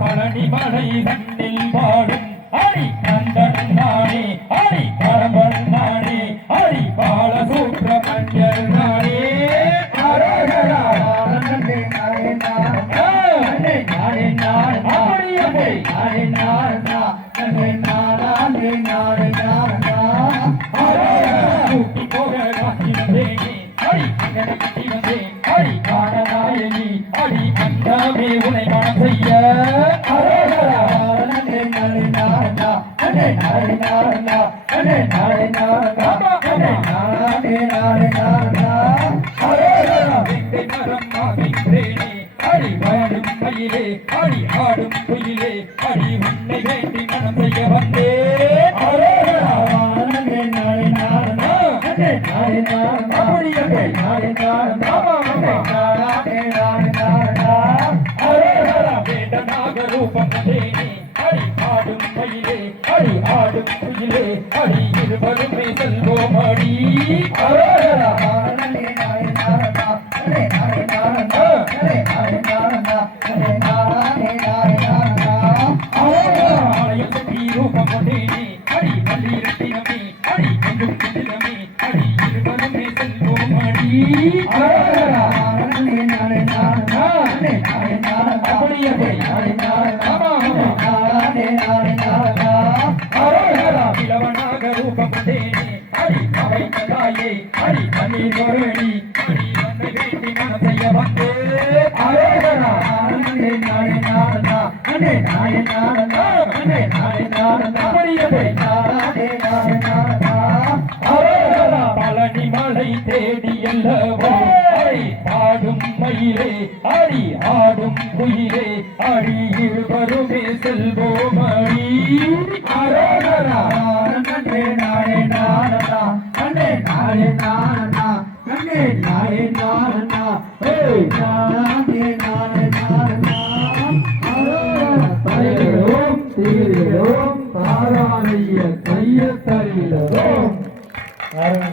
பழனி மலை தன்னில் பாடும் அடி கந்தன் நானே அடி பரம்பன் நானே அடி பால சுப்பிரமணியர் நானே அரோகரா அப்படி அப்படி அடி ஆடும் குயிலே அடி உன்னை வேண்டி மனம் செய்ய வந்தேன் அரோகரா அப்படி கொண்டேனே அடி பள்ளி ரத்தினமே அடி என்றும் சித்திரமே அடி இருவருமே செல்வோம் அடி அரோகரா அப்படி அப்படி ஆமா ஆமா அரோகரா பிளவனாக ரூபம் கொண்டேனே அடி அவை கதாயே அடி கண்ணீர் வருடி அடி பழனி மலை தேடி அல்லவோ அடி பாடும் மயிலே அடி ஆடும் குயிலே அடியில் வருமே செல்வோமணி அரோ தீரிலோம் தாராளைய கைய